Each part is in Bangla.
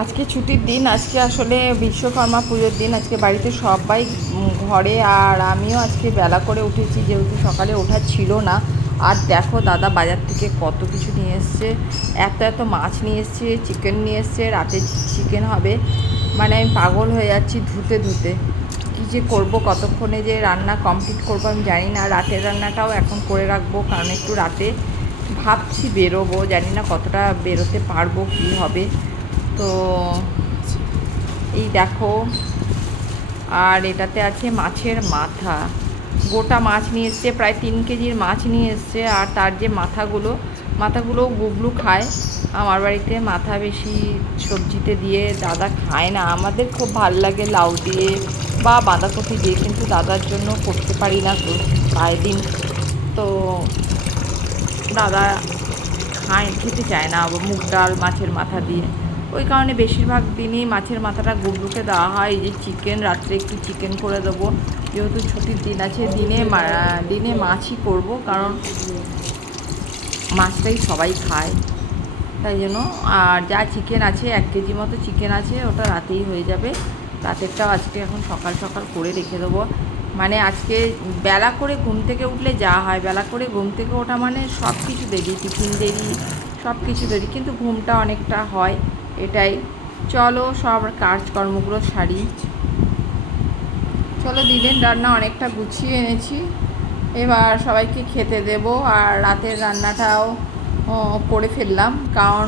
আজকে ছুটির দিন, আজকে আসলে বিশ্বকর্মা পুজোর দিন। আজকে বাড়িতে সবাই ঘরে, আর আমিও আজকে বেলা করে উঠেছি যেহেতু সকালে ওঠা ছিল না। আর দেখো দাদা বাজার থেকে কত কিছু নিয়ে এসছে, এত এত মাছ নিয়ে এসছে, চিকেন নিয়ে এসছে, রাতে চিকেন হবে। মানে আমি পাগল হয়ে যাচ্ছি ধুতে ধুতে। কী যে করবো, কতক্ষণে যে রান্না কমপ্লিট করবো আমি জানি না। রাতের রান্নাটাও এখন করে রাখবো, কারণ একটু রাতে ভাবছি বেরোবো, জানি না কতটা বেরোতে পারবো, কী হবে। তো এই দেখো, আর এটাতে আছে মাছের মাথা। গোটা মাছ নিয়ে এসছে, প্রায় 3 কেজির মাছ নিয়ে এসছে। আর তার যে মাথাগুলো গুবলু খায়। আমার বাড়িতে মাথা বেশি সবজিতে দিয়ে দাদা খায় না। আমাদের খুব ভাল লাগে লাউ দিয়ে বা বাঁধাকপি দিয়ে, কিন্তু দাদার জন্য করতে পারি না তো প্রায় দিন। তো দাদা খেতে চায় না মুগ ডাল মাছের মাথা দিয়ে। ওই কারণে বেশিরভাগ দিনই মাছের মাথাটা গুবলুকে দেওয়া হয়। এই যে চিকেন, রাত্রে একটু চিকেন করে দেবো, যেহেতু ছুটির দিন আছে। দিনে মাছই করব, কারণ মাছটাই সবাই খায়, তাই জন্য। আর যা চিকেন আছে, 1 কেজি মতো চিকেন আছে, ওটা রাতেই হয়ে যাবে। রাতেরটাও আজকে এখন সকাল সকাল করে রেখে দেবো। মানে আজকে বেলা করে ঘুম থেকে উঠলে যা হয়, বেলা করে ঘুম থেকে ওঠা মানে সব কিছু দেরি, টিফিন দেরি, সব কিছু দেরি, কিন্তু ঘুমটা অনেকটা হয়, এটাই। চলো সব কাজকর্মগুলো সারি। চলো, দিনের রান্না অনেকটা গুছিয়ে এনেছি, এবার সবাইকে খেতে দেব। আর রাতের রান্নাটাও করে ফেললাম, কারণ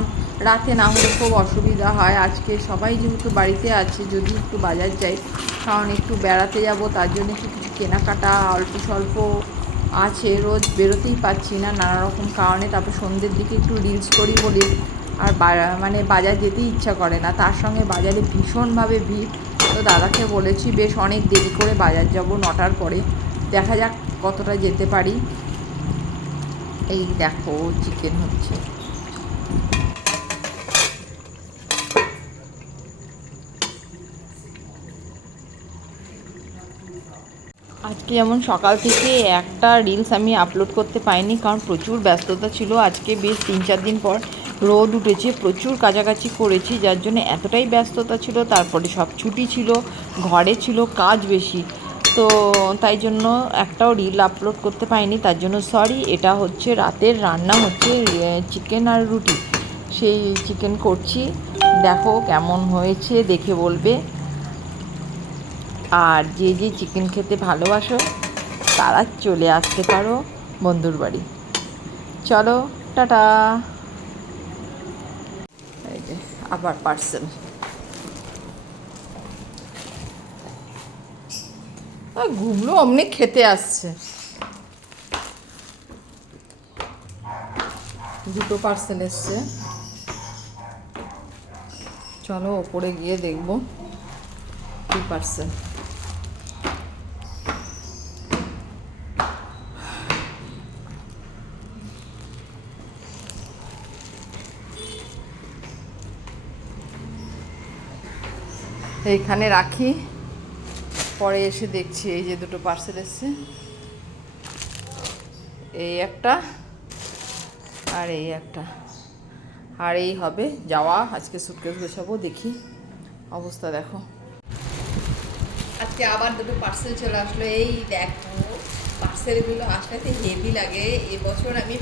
রাতে না হলে খুব অসুবিধা হয়। আজকে সবাই যেহেতু বাড়িতে আছে, যদি একটু বাজার যাই, কারণ একটু বেড়াতে যাব, তার জন্য একটু কিছু কেনাকাটা অল্প স্বল্প আছে। রোজ বেরোতেই পারছি না নানা রকম কারণে। তারপর সন্ধ্যের দিকে একটু রিলস করি বলি, আর মানে বাজার যেতেই ইচ্ছা করে না। তার সঙ্গে বাজারে ভীষণভাবে ভিড়। তো দাদাকে বলেছি বেশ অনেক দেরি করে বাজার যাব, 9টার পরে। দেখা যাক কতটা যেতে পারি। এই দেখো চিকেন হচ্ছে। আজকে যেমন সকাল থেকে একটা রিলস আমি আপলোড করতে পারিনি, কারণ প্রচুর ব্যস্ততা ছিল। আজকে বেশ 3-4 দিন পর রোদ উঠেছে, প্রচুর কাছাকাছি করেছি, যার জন্য এতটাই ব্যস্ততা ছিল। তারপরে সব ছুটি ছিল, ঘরে ছিল কাজ বেশি, তো তাই জন্য একটাও রিল আপলোড করতে পারিনি, তার জন্য সরি। এটা হচ্ছে রাতের রান্না, হচ্ছে চিকেন আর রুটি। সেই চিকেন করছি, দেখো কেমন হয়েছে দেখে বলবে। আর যে যে চিকেন খেতে ভালোবাসো তারা চলে আসতে পারো বন্ধুর বাড়ি। চলো, টাটা। এই যে আবার পার্সেল। গুবলু অমনি খেতে আসছে। 2টো পার্সেল এসছে, চলো ওপরে গিয়ে দেখবো কি পার্সেল। এইখানে রাখি, পরে এসে দেখছি। এই যে 2টো পার্সেল এসছে, এই একটা আর এই একটা। আর এই হবে যাওয়া। আজকে সুটকেস গোছাবো, দেখি অবস্থা দেখো। আজকে আবার 2টো পার্সেল চলে আসলো। এই দেখো পার্সেলগুলো আসতে হেভি লাগে। এবছর আমি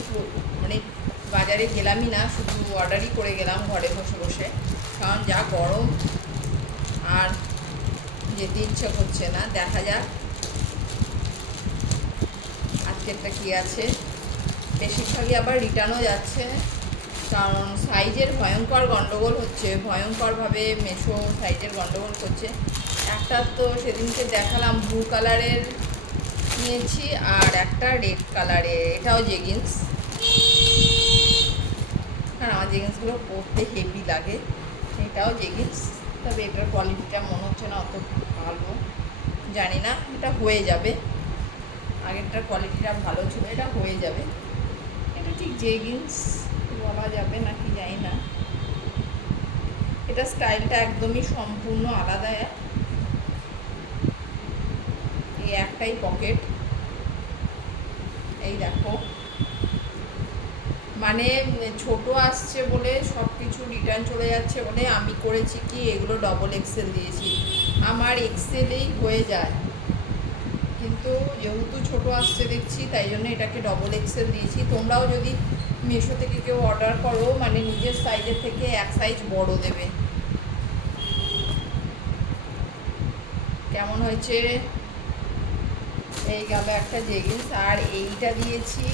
মানে বাজারে গেলামই না, শুধু অর্ডারই করে গেলাম ঘরে বসে বসে, কারণ যা গরম আর যেতে ইচ্ছা করছে না। দেখা যাক আজকেরটা কী আছে। বেশিরভাগই আবার রিটার্নও যাচ্ছে, কারণ সাইজের ভয়ঙ্কর গন্ডগোল হচ্ছে, ভয়ঙ্করভাবে মেশো সাইজের গন্ডগোল করছে। একটা তো সেদিনকে দেখালাম ব্লু কালারের নিয়েছি, আর একটা রেড কালারের, এটাও জেগিন্স। কারণ আমার জেগিন্সগুলো পরতে হেভি লাগে। এটাও জেগিন্স, তবে এটার কোয়ালিটিটা মনে হচ্ছে না অত ভালো, জানি না। এটা হয়ে যাবে, আগেরটার কোয়ালিটিটা ভালো ছিল, এটা হয়ে যাবে। এটা ঠিক জেগিন্স বলা যাবে নাকি জানি না। এটা স্টাইলটা একদমই সম্পূর্ণ আলাদা। এই একটাই পকেট, এই দেখো। মানে ছোট আসছে বলে সব কিছু কিছু রিটার্ন চলে যাচ্ছে বলে আমি করেছি কি, এগুলো ডবল এক্সেল দিয়েছি। আমার এক্সেলেই হয়ে যায়, কিন্তু যেহেতু ছোটো আসছে দেখছি, তাই জন্য এটাকে ডবল এক্সেল দিয়েছি। তোমরাও যদি মিশো থেকে কেউ অর্ডার করো, মানে নিজের সাইজের থেকে এক সাইজ বড় দেবে। কেমন হয়েছে? এই গেল একটা জেগিন্স, আর এইটা দিয়েছি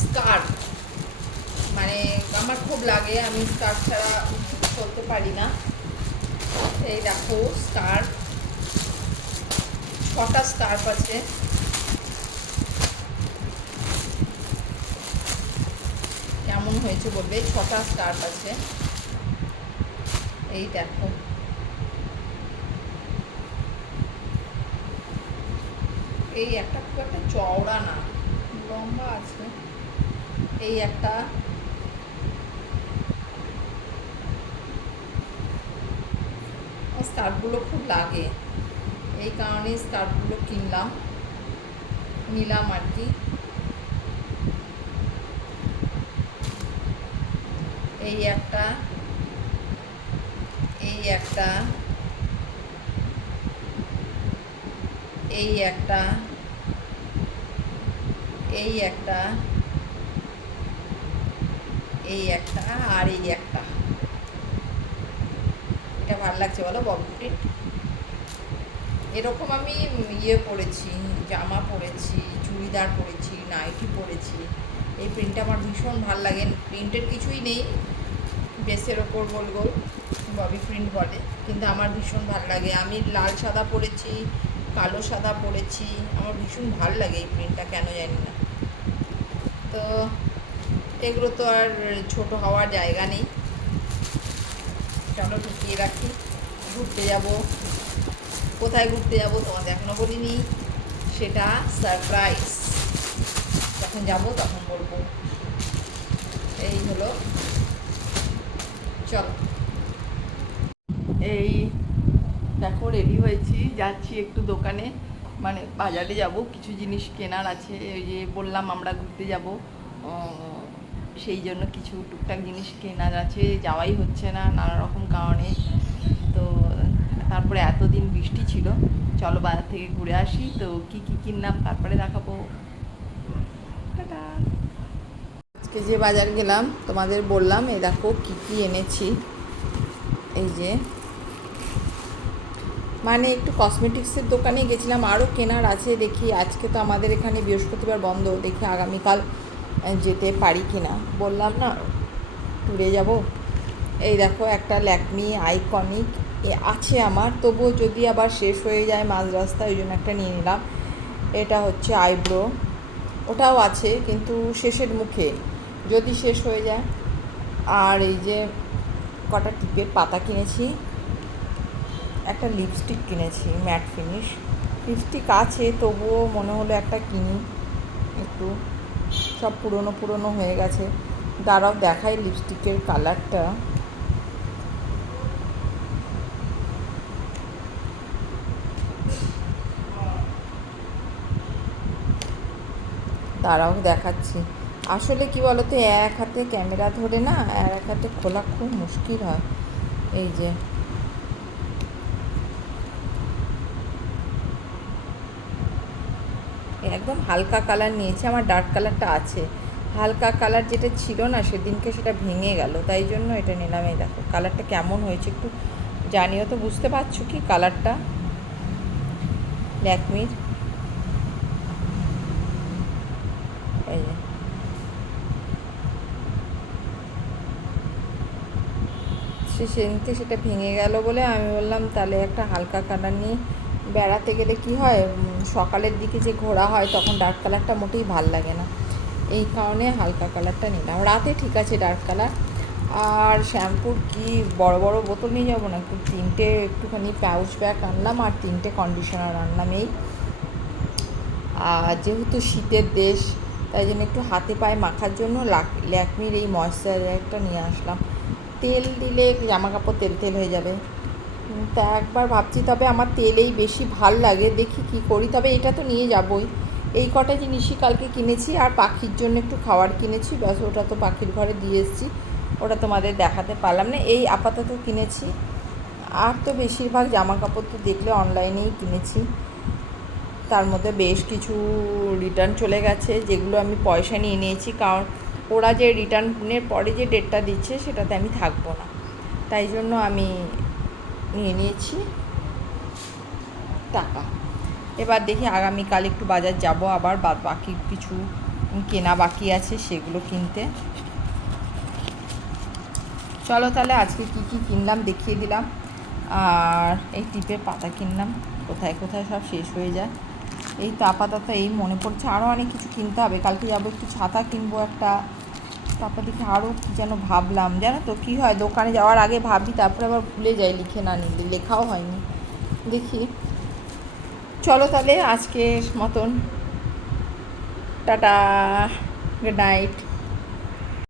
স্কার্ট। মানে আমার খুব লাগে, আমি স্কার্ট ছাড়া চলতে পারি না। এই দেখো স্কার্ট, 6টা স্কার্ফ আছে। কেমন হয়েছে বলবে, 6টা স্কার্ফ আছে। এই দেখো, এই একটা খুব একটা চওড়া না, লম্বা আছে। এই একটা, স্কার্ফগুলো খুব লাগে, এই কারণে স্কার্ফগুলো নিলাম আর কি। এই একটা, এই একটা, এই একটা, এই একটা, এই একটা, আর এই একটা। এটা ভালো লাগছে বলো, ববটিট। এরকম আমি পরেছি, জামা পরেছি, চুড়িদার পরেছি, নাইটি পরেছি। এই প্রিন্টটা আমার ভীষণ ভালো লাগে। প্রিন্টের কিছুই নেই, ড্রেসের ওপর গোল গোল ববি প্রিন্ট বলে, কিন্তু আমার ভীষণ ভালো লাগে। আমি লাল সাদা পরেছি, কালো সাদা পরেছি, আমার ভীষণ ভালো লাগে এই প্রিন্টটা, কেন জানি না। তো এগুলো তো আর ছোট হওয়ার জায়গা নেই, চলো ঢুকিয়ে রাখি। ঘুরতে যাব, কোথায় ঘুরতে যাব তোমাদের এখনও বলিনি, সেটা সারপ্রাইজ, যখন যাব তখন বলবো। এই হলো, চলো। এই দেখো রেডি হয়েছি, যাচ্ছি একটু দোকানে, মানে বাজারে যাব, কিছু জিনিস কেনার আছে। ওই যে বললাম আমরা ঘুরতে যাব, সেই জন্য কিছু টুকটাক জিনিস কেনার আছে, যাওয়াই হচ্ছে না নানা রকম কারণে। তো তারপরে এতদিন বৃষ্টি ছিল, চলো বাজার থেকে ঘুরে আসি। তো কি কি কিনলাম তারপরে দেখাবো। টাটা। আজকে যে বাজার গেলাম তোমাদের বললাম, এই দেখো কি কি এনেছি। এই যে, মানে একটু কসমেটিক্সের দোকানে গেছিলাম, আরও কেনার আছে, দেখি আজকে তো আমাদের এখানে বৃহস্পতিবার বন্ধ, দেখি আগামীকাল যেতে পারি কি না। বললাম না ট্যুরে যাব। এই দেখো একটা ল্যাকমি আইকনিক আছে আমার, তবুও যদি আবার শেষ হয়ে যায় মাঝ রাস্তায়, ওই জন্য একটা নিয়ে নিলাম। এটা হচ্ছে আইব্রো, ওটাও আছে কিন্তু শেষের মুখে, যদি শেষ হয়ে যায়। আর এই যে কটা টিপের পাতা কিনেছি, একটা লিপস্টিক কিনেছি ম্যাট ফিনিশ। লিপস্টিক আছে, তবুও মনে হলো একটা কিনি, একটু সব পুরনো পুরনো হয়ে গেছে। দাঁড়াও দেখাই লিপস্টিকের কালারটা। দাঁড়াও দেখাচ্ছি। আসলে কি বলতো, এক হাতে ক্যামেরা ধরে না, আর এক হাতে খোলা খুব মুশকিল হয়। এই যে একদম হালকা কালার নিয়েছি, আমার ডার্ক কালারটা আছে। হালকা কালার যেটা ছিল না সেদিনকে, সেটা ভেঙে গেল, তাই জন্য এটা নিলাম। এই দেখো কালারটা কেমন হয়েছে একটু জানিও তো, বুঝতে পারছো কি কালারটা? ল্যাকমির, এই যে সেদিনকে সেটা ভেঙে গেল বলে আমি বললাম তাহলে একটা হালকা কালার নিয়ে বেড়াতে গেলে কি হয়, সকালের দিকে যে ঘোরা হয় তখন ডার্ক কালারটা মোটেই ভাল লাগে না, এই কারণে হালকা কালারটা নিলাম। রাতে ঠিক আছে ডার্ক কালার। আর শ্যাম্পুর কি বড় বড় বোতল নিয়ে যাবো না, তিনটে একটুখানি পাউচ ব্যাগ আনলাম, আর তিনটে কন্ডিশনার আনলাম। এই আর যেহেতু শীতের দেশ, তাই জন্য একটু হাতে পায়ে মাখার জন্য ল্যাকমির এই ময়েশ্চারাইজারটা নিয়ে আসলাম। তেল দিলে জামা কাপড় তেল তেল হয়ে যাবে, তা একবার ভাবছি, তবে আমার তেলেই বেশি ভাল লাগে, দেখি কি করি। তবে এটা তো নিয়ে যাবই। এই কটা জিনিসই কালকে কিনেছি, আর পাখির জন্য একটু খাবার কিনেছি, ব্যাস। ওটা তো পাখির ঘরে দিয়ে এসেছি, ওটা তোমাদের দেখাতে পারলাম না। এই আপাতত কিনেছি। আর তো বেশিরভাগ জামা কাপড় তো দেখলে অনলাইনেই কিনেছি। তার মধ্যে বেশ কিছু রিটার্ন চলে গেছে, যেগুলো আমি পয়সা নিয়ে নিয়েছি, কারণ ওরা যে রিটার্নের পরে যে ডেটটা দিচ্ছে সেটাতে আমি থাকবো না, তাই জন্য আমি নিয়ে নিয়েছি টাকা। এবার দেখি আগামীকাল একটু বাজার যাব, আবার বাকি কিছু কেনা বাকি আছে, সেগুলো কিনতে। চলো তাহলে আজকে কি কি কিনলাম দেখিয়ে দিলাম। আর এই টিপের পাতা কিনলাম, কোথায় কোথায় সব শেষ হয়ে যায়। এই তো আপাতত এই মনে পড়ছে, আরও অনেক কিছু কিনতে হবে। কালকে যাবো, একটু ছাতা কিনবো একটা। তারপর দেখি আরও কী যেন ভাবলাম, জানো তো কী হয়, দোকানে যাওয়ার আগে ভাবি, তারপরে আবার ভুলে যাই, লিখে না নিলে। লেখাও হয়নি, দেখি। চলো তাহলে আজকের মতন টাটা, গুড নাইট।